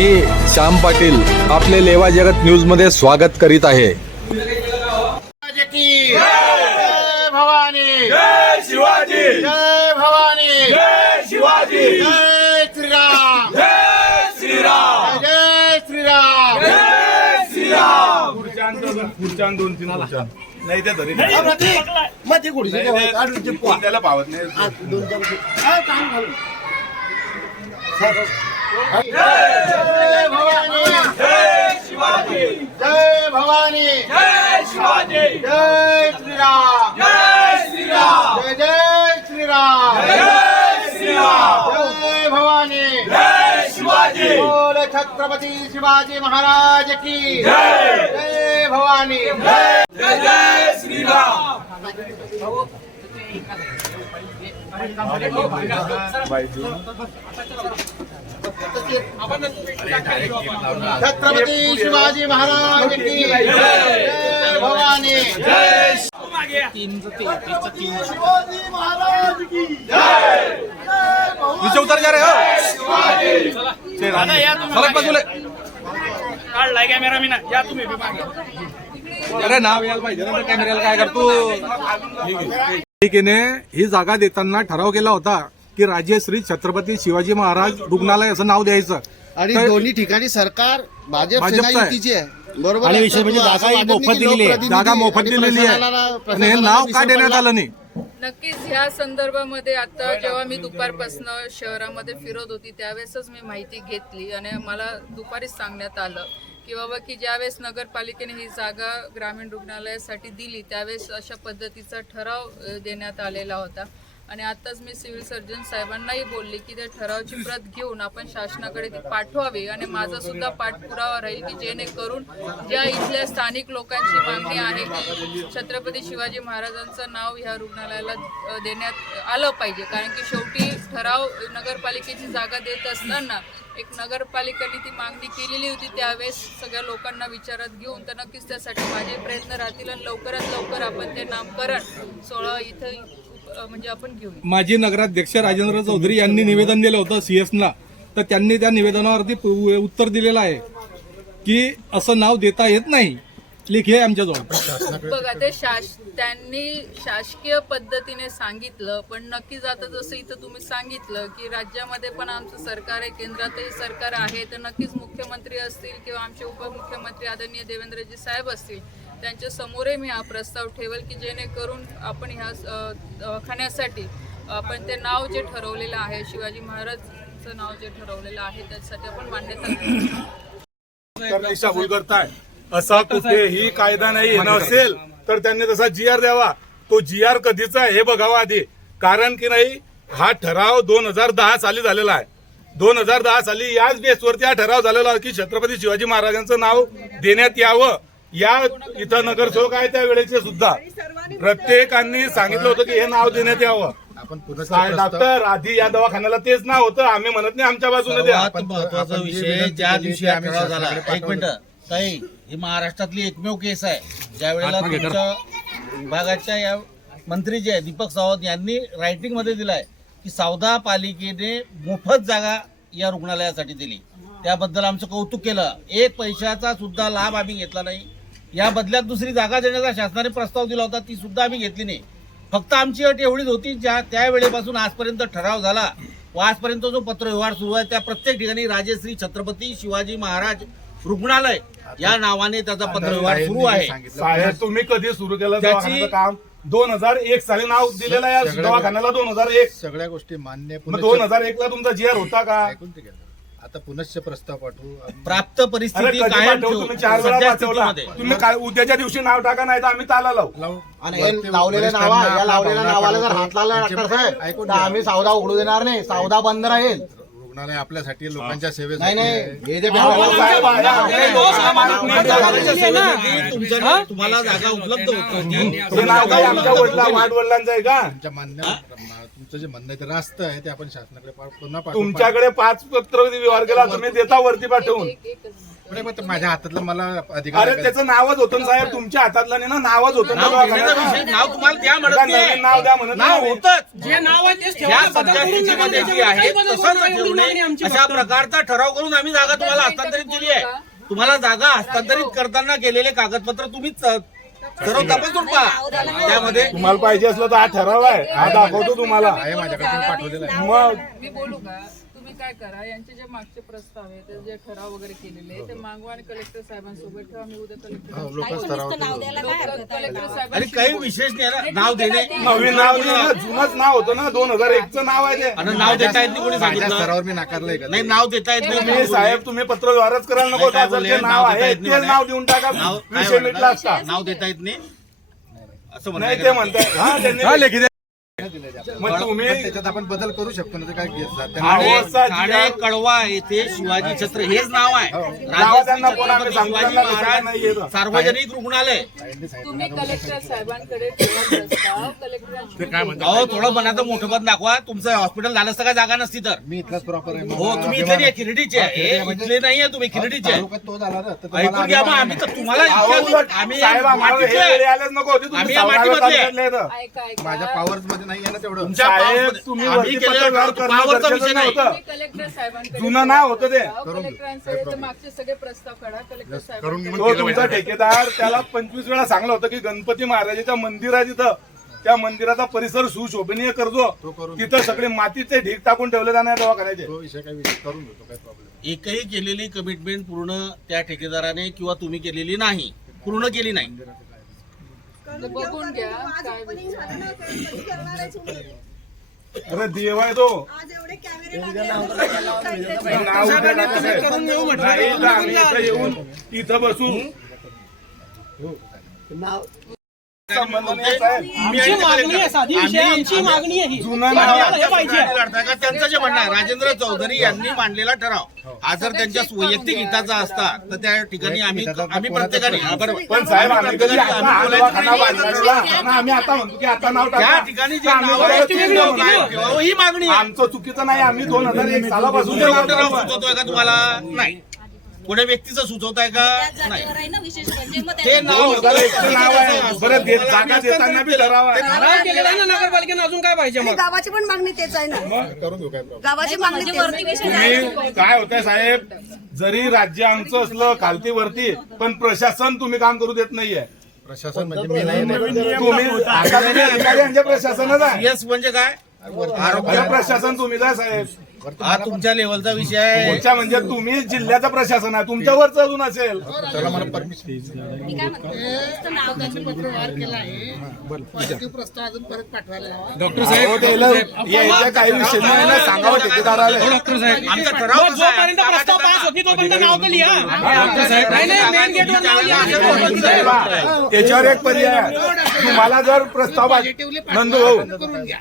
मी श्याम पाटील आपले लेवा जगत न्यूजमध्ये स्वागत करीत आहे. जय! की जय भवानी! जय शिवाजी! जय भवानी! जय शिवाजी! जय श्रीराम! जय श्रीराम! जय श्रीराम! जय श्रीराम! दोन तीन नाही ते धरी मग ती गुढी त्याला पावत नाही. जय भवानी जय शिवाजी भवानी जय जय श्रीराम जय जय जय जय जय भवानी शिवाजी छत्रपती शिवाजी महाराज की जय जय भवानी जय जय जय भवानी जय शिवाजी महाराज की जय. जय भवानी. उतर जा रे हो. सलग बाजूला काढलाय कॅमेरा मी ना या तुम्ही अरे नाव यायला पाहिजे ना कॅमेऱ्याला काय करतो? पालिकेने ही जागा देताना ठराव केला होता की राजेश्री छत्रपती शिवाजी महाराज रुग्णालय असं नाव द्यायचं आणि दोन्ही ठिकाणी सरकार भाजप भाजपचं सेना आहे. युतीची आहे बरोबर आणि आहे? विषय म्हणजे तर असं जागाही वाटत नाही मोफत की दिलेली आहे. लोकप्रतिनिधी जागा मोफत आणि दिलेली आहे प्रशासनाला- आणि हे नाव का देण्यात. आलं नाही नक्कीच ह्या संदर्भामध्ये आता जेव्हा मी दुपारपासून शहरामध्ये फिरत होती त्यावेळेसच मी माहिती घेतली आणि मला दुपारीच सांगण्यात आलं की बाबा की ज्यावेळेस नगरपालिकेने ही जागा ग्रामीण रुग्णालयासाठी दिली त्यावेळेस अशा पद्धतीचा ठराव देण्यात आलेला होता. आणि आत्ताच मी सिव्हिल सर्जन साहेबांनाही बोलले की त्या ठरावाची प्रत घेऊन आपण शासनाकडे ती पाठवावी आणि माझा सुद्धा पाठपुरावा राहील की जेणेकरून ज्या इथल्या स्थानिक लोकांची मागणी आहे की छत्रपती शिवाजी महाराजांचं नाव ह्या रुग्णालयाला देण्यात आलं पाहिजे. कारण की शेवटी ठराव नगरपालिकेची जागा देत असताना एक नगरपालिकेने ती मागणी केलेली होती त्यावेळेस सगळ्या लोकांना विचारात घेऊन तर नक्कीच त्यासाठी माझे प्रयत्न राहतील आणि लवकरात लवकर आपण ते नामकरण सोहळा इथं म्हणजे आपण घेऊ माजी नगराध्यक्ष राजेंद्र चौधरी यांनी निवेदन दिलं होतं सीएसला तर त्यांनी त्या निवेदनावरती पु- उत्तर दिलेलं आहे की असं नाव देता येत नाही. लेखी आहे आमच्याजवळ. बघा ते शास त्यांनी शासकीय पद्धतीने सांगितलं पण नक्कीच आता जसं इथं तुम्ही सांगितलं की राज्यामध्ये पण आमचं सरकार आहे केंद्रातही सरकार आहे तर नक्कीच मुख्यमंत्री असतील किंवा आमचे उपमुख्यमंत्री आदरणीय देवेंद्रजी साहेब असतील त्यांच्या समोरही मी हा प्रस्ताव ठेवेल की जेणेकरून आपण ह्या दवाखान्यासाठी आपण ते नाव जे ठरवलेलं आहे शिवाजी महाराजचं नाव जे ठरवलेलं आहे त्यासाठी आपण मान्यता करताय असा कुठेही कायदा नाही नसेल तर त्यांनी तसा जी आर द्यावा. तो जी आर कधीचा आहे हे बघावा आधी. कारण की नाही हा ठराव दोन हजार दहा साली झालेला आहे. दोन हजार दहा साली याच बेसवरती हा ठराव झालेला आहे की छत्रपती शिवाजी महाराजांचं नाव देण्यात यावं. या इथं नगरसेवक आहे त्या वेळेचे सुद्धा. प्रत्येकांनी सांगितलं होतं की हे नाव देण्यात यावं. डॉक्टर आधी या दवाखान्याला तेच नाव होतं. आम्ही म्हणत नाही आमच्या बाजूने द्या. महत्त्वाचा विषय ज्या दिवशी झाला. एक मिनिट. ताई ही महाराष्ट्रातली एकमेव केस आहे. ज्या वेळेला तुमच्या विभागाच्या या मंत्री जे आहे दीपक सावंत यांनी रायटिंगमध्ये दिलाय की सावदा पालिकेने मोफत जागा या रुग्णालयासाठी दिली. त्याबद्दल आमचं कौतुक केलं. एक पैशाचा सुद्धा लाभ आम्ही घेतला नाही. या बदल्यात दुसरी जागा देण्याचा शासनाने प्रस्ताव दिला होता ती सुद्धा आम्ही घेतली नाही. फक्त आमची अट एवढीच होती ज्या त्यावेळेपासून आजपर्यंत ठराव झाला व आजपर्यंत जो पत्रव्यवहार सुरू आहे त्या प्रत्येक ठिकाणी राजश्री छत्रपती शिवाजी महाराज रुग्णालय या नावाने त्याचा पत्रव्यवहार सुरू आहे. साहेब तुम्ही कधी सुरू केलं त्याची- दवाखान्याचं काम? दोन हजार एक साली नाव दिलेलं आहे या सगळ्या- दवाखान्याला दोन हजार एक. सगळ्या गोष्टी मान्य मग दोन हजार एक ला तुमचा जी आर होता का? ऐकून ते घ्या. आता पुनश्च प्रस्ताव पाठवू. प्राप्त अरे परिस्थिती कधी कायम पाठवू? ठेवून तुम्ही चार वेळा सध्या पाठवला. स्थितीमध्ये. तुम्ही काय उद्याच्या दिवशी नाव टाका नाही तर आम्ही ताला लावू. लावू. आणि वरती लावलेल्या वरिष्ठांना नावा या आपला लावलेल्या भावना नावाला जर कळवतो. हात लावला त्यांचे- ऐकून घ्या. आम्ही सौदा उघडू देणार नाही. सौदा बंद राहील. रुग्णालय आपल्यासाठी लोकांच्या सेवेसाठी नाही. हे जे अहो, साहेब, आहे, आहे. तुमच्या तुम्हाला जागा उपलब्ध होत नव्हती हे नाव काय आमच्या वडिला वाढ वडिलांचं आहे का तुमच्या मान्य तुमचं जे म्हणणं आहे ते रास्त आहे ते आपण शासनाकडे पा- पुन्हा पाठवू. तुमच्याकडे पाच पत्र व्यवहार केला तुम्ही देता वरती पाठवून. नाही, पण ते माझ्या हातातलं मला अधिकार अरे? त्याचं नावच होतं ना साहेब तुमच्या हातातलं नाही ना नावच होतं ना नाव घेण्याचा विषय दवाखान्याचं. नाव तुम्हाला द्या म्हणत आता नाही नवीन नाव द्या म्हणत नाव नाही. होतच जे नाव आहे तेच या ठेवा बदल सध्या करून स्थितीमध्ये नका जी आहे काही बदल तसंच करून नका, एवढी अशा. प्रकारचा ठराव करून आम्ही जागा तुम्हाला हस्तांतरित केली आहे तुम्हाला जागा हस्तांतरित करताना केलेले कागदपत्र तुम्हीच अ, सर्व तपासून पहा त्यामध्ये तुम्हाला पाहिजे असलं तर हा ठराव आहे. हा दाखवतो तुम्हाला. आहे माझ्याकडे तुम्ही पाठवलेलं आहे मग मी बोलू का? काय करा यांचे जे मागचे प्रस्ताव आहे ते जे ठराव वगैरे केलेले आहे ते मागवा आणि कलेक्टर साहेबांसोबत ठेवा मी उद्या कलेक्टर कलेक्टर आणि साहेबांशी काही विशेष नाही ना नाव देणे. नवीन नाव नाही ना जुनच नाव होतं ना दोन हजार एकचं नाव आहे ते. आणि नाव देता येत नाही कोणी माझ्या सांगितलं? स्तरावर मी नाकारलंय का नाही नाव देता येत तुम्ही नाही साहेब तुम्ही पत्र व्यवहारच करायला नको काय बोलले? नाव नाव देता आहे येत नाही तेच म्हणे. नाव देऊन टाका नाव काय विषय मिटला म्हणतात? असता. नाव देता येत नाही? असं नाही ते? म्हणताय. हा त्यांनी हा लेखी द्या. मग तुम्ही पण त्याच्यात आपण बदल करू शकतो ना ते काय ठाणे आहे- कळवा येथे शिवाजी छत्र हेच नाव आहे. राजश्री छत्रपती सांगतो शिवाजी महाराज. सार्वजनिक रुग्णालय. ताईंनी सांगितलं तुम्ही कलेक्टर साहेबांकडे ठेवा प्रस्ताव कलेक्टरांशी अहो थोडं मनाचं मोठं पद दाखवा. तुमचं हॉस्पिटल झालं असतं का जागा नसती तर? मी इथलाच प्रॉपर आहे हो तुम्ही इथले अभिमान नाही आहे. खिरडीचे हा, आहे म्हणजे- इथले नाहीये तुम्ही खिरडीचे आहे. तालुक्यात तो झाला ना तर तुम्हाला ऐकून घ्या मग आम्ही. तर तुम्हाला इतक्या- आम्ही साहेब आम्हाला हे मातीचे वेळी आहे. आलेच नको होते तुम्ही आम्ही या मातीमधले आहे. माझ्या पॉवर्समध्ये नाही ना तेवढं. तुमच्या साहेब, पावरमध्ये- तुम्ही आम्ही वरती केलेलं पत्रव्यवहार ठरवतो. करणं पावरचा गरजेचं विषय नाही. नव्हतं. तुम्ही कलेक्टर साहेबांकडे जुनं नाव होतं ते. ठेवा. कलेक्टरांचे ते मागचे सगळे प्रस्ताव काढा. कलेक्टर करून घे साहेबांकडे तो तुमचा ठेकेदार त्याला पंचवीस वेळा सांगलं होतं की गणपती महाराजाच्या मंदिर आहे तिथं त्या मंदिराचा परिसर सुशोभनीय करजो. तो करून तिथं सगळे मातीचे ढीक टाकून ठेवले जाणार दवाखान्याचे. तो विषय करून घेतो काय प्रॉब्लेम एकही केलेली कमिटमेंट पूर्ण त्या ठेकेदाराने किंवा तुम्ही केलेली नाही. पूर्ण केली नाही. बघून घ्या काय विषय. अरे देव आहे तो आज एवढे कॅमेरे लागले नाव द्यायला कसं आहे? नाही तर आम्ही इथं येऊन इथं बसू संबंध नाही साहेब. आमची मागणी आहे साधी विषय आहे, आमची मागणी आहे. ही. जुनं नाव आम्हाला हे पाहिजे. लढताय का? त्यांचं जे म्हणणं राजेंद्र चौधरी यांनी मांडलेला ठराव. हा. जर त्यांच्या वैयक्तिक हिताचा असता तर त्या ठिकाणी आम्ही आम्ही प्रत्येकाने हा, पण साहेब आम्ही कधी आता हा आम्ही आता म्हणतो की आता नाव त्या टाका ठिकाणी जे. ही मागणी आहे. आमचं चुकीचं नाही आम्ही दोन हजार एक सालापासून नाव तुम्हाला? नाही. कोण्या व्यक्तीचं सुचवताय का? नाही. आहे ना विशेष म्हणजे मग ते नाव दोन हजार एकचं नाव आहे. बरं दे- जागा देताना बी ठराव आहे ठराव केलेला आहे ना नगरपालिकेनं अजून काय पाहिजे मग? गावाची पण मागणी तेच आहे ना. करून घेऊ काय प्रॉब्लेम गावाची मागणी तेच आहे. तुम्ही काय होतंय साहेब? जरी राज्य आमचं असलं खालती वरती पण प्रशासन तुम्ही काम करू देत नाहीये. प्रशासन म्हणजे मी नाही ना. तुम्ही आता तुम्ही अधिकारी यांचे प्रशासनच आहे. येस म्हणजे काय? आरोग्य. प्रशासन तुम्ही जा साहेब. हा तुमच्या लेवलचा विषय आहे. पुढच्या म्हणजे तुम्ही जिल्ह्याचं प्रशासन आहे तुमच्यावरच अजून असेल. त्याला मला परमिशन मी काय म्हणते नुसतं नाव डॉक्टर अहो, साहेब त्याला यायच्या काही विषय नाही ना सांगावं ठेकेदाराला डॉक्टर साहेब आमचा ठराव कसा आहे? जोपर्यंत प्रस्ताव पास होती तोपर्यंत नाव तर लिहा. डॉक्टर साहेब नाही नाही मेन गेटवर नाव लिहा. साहेबा, याच्यावर एक पर्याय आहे. तुम्हाला जर प्रस्ताव पाठ- नंदू भाऊ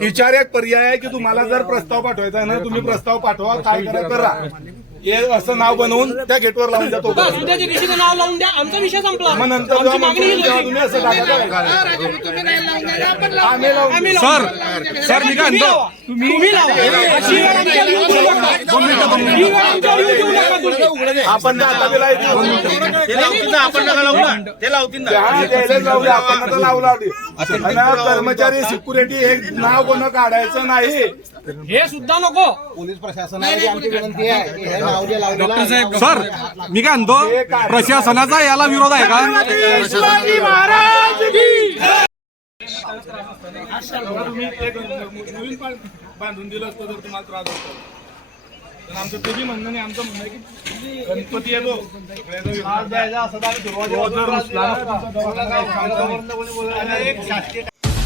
याच्यावर एक पर्याय आहे की तुम्हाला जर प्रस्ताव पाठवायचा आहे ना तुम्ही प्रस्ताव पाठवा काय करा करा. हे असं नाव बनवून त्या गेटवर लावून द्या तो बस उद्याच्या दिवशीचं नाव लावून द्या. आमचा विषय संपला. मग नंतर आमची मागणी म्हणतो तेव्हा. तुम्ही असं टाका आम्ही लावून आम्ही देऊ. लावू. सर सर मी काय म्हणतो तुम्ही तुम्ही लावा. अशी वेळ आमच्यावर येऊ देऊ नका. ही वेळ आमच्यावर येऊ देऊ नका तुम्ही. आपण. ते लावतील ना आपण नका लावू ना. ते लावतील ना. हा, त्यालाच लावू द्या. आपण आता लावू लावली आणि कर्मचारी सिक्युरिटी हे नाव कोण काढायचं नाही. हे सुद्धा नको. डॉक्टर साहेब सर मी काय म्हणतो प्रशासनाचा याला विरोध आहे का? नवीन बांधून दिलं असतं तर तुम्हाला त्रास होतो पण आमचं ते बी म्हणणं नाही आमचं म्हणणं आहे की गणपती येतो असं एक शासकीय